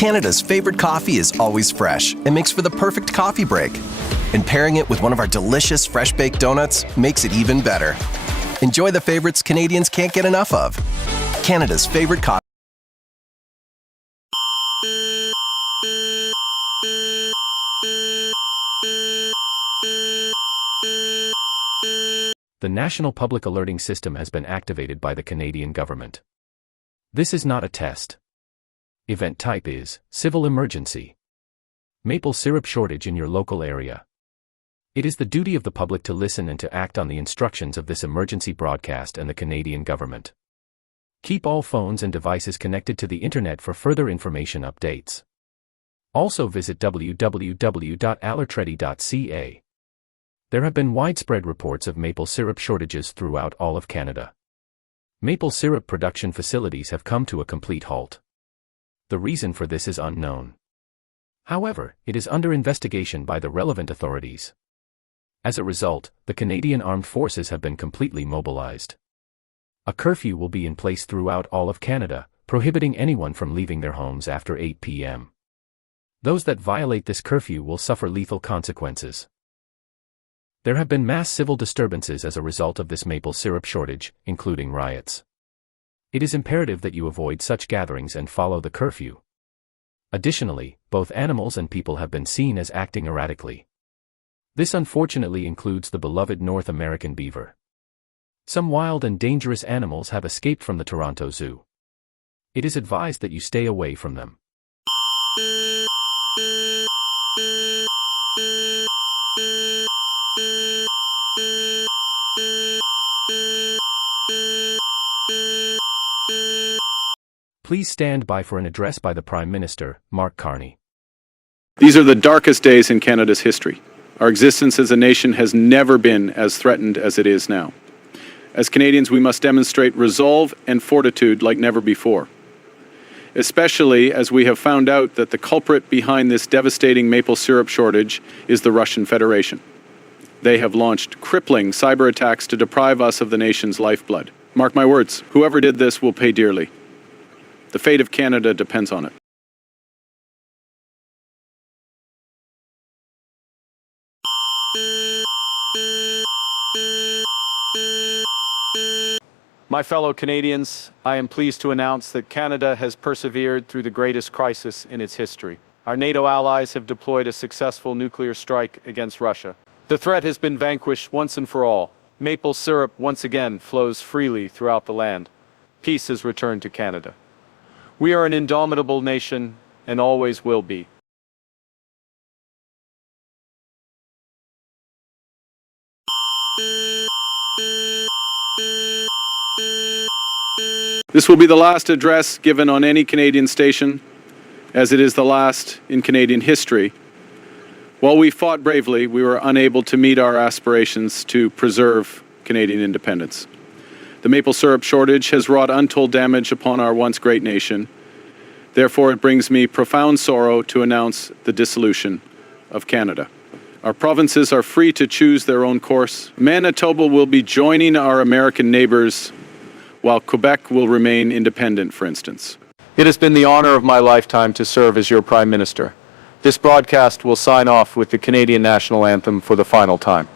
Canada's favorite coffee is always fresh and makes for the perfect coffee break. And pairing it with one of our delicious fresh-baked donuts makes it even better. Enjoy the favorites Canadians can't get enough of. Canada's favorite coffee. The National Public Alerting System has been activated by the Canadian government. This is not a test. Event type is civil emergency. Maple syrup shortage in your local area. It is the duty of the public to listen and to act on the instructions of this emergency broadcast and the Canadian government. Keep all phones and devices connected to the internet for further information updates. Also visit www.alertready.ca. There have been widespread reports of maple syrup shortages throughout all of Canada. Maple syrup production facilities have come to a complete halt. The reason for this is unknown. However, it is under investigation by the relevant authorities. As a result, the Canadian Armed Forces have been completely mobilized. A curfew will be in place throughout all of Canada, prohibiting anyone from leaving their homes after 8 p.m. Those that violate this curfew will suffer lethal consequences. There have been mass civil disturbances as a result of this maple syrup shortage, including riots. It is imperative that you avoid such gatherings and follow the curfew. Additionally, both animals and people have been seen as acting erratically. This unfortunately includes the beloved North American beaver. Some wild and dangerous animals have escaped from the Toronto Zoo. It is advised that you stay away from them. Please stand by for an address by the Prime Minister, Mark Carney. These are the darkest days in Canada's history. Our existence as a nation has never been as threatened as it is now. As Canadians, we must demonstrate resolve and fortitude like never before, especially as we have found out that the culprit behind this devastating maple syrup shortage is the Russian Federation. They have launched crippling cyber attacks to deprive us of the nation's lifeblood. Mark my words, whoever did this will pay dearly. The fate of Canada depends on it. My fellow Canadians, I am pleased to announce that Canada has persevered through the greatest crisis in its history. Our NATO allies have deployed a successful nuclear strike against Russia. The threat has been vanquished once and for all. Maple syrup once again flows freely throughout the land. Peace has returned to Canada. We are an indomitable nation and always will be. This will be the last address given on any Canadian station, as it is the last in Canadian history. While we fought bravely, we were unable to meet our aspirations to preserve Canadian independence. The maple syrup shortage has wrought untold damage upon our once great nation. Therefore, it brings me profound sorrow to announce the dissolution of Canada. Our provinces are free to choose their own course. Manitoba will be joining our American neighbors, while Quebec will remain independent, for instance. It has been the honor of my lifetime to serve as your Prime Minister. This broadcast will sign off with the Canadian National Anthem for the final time.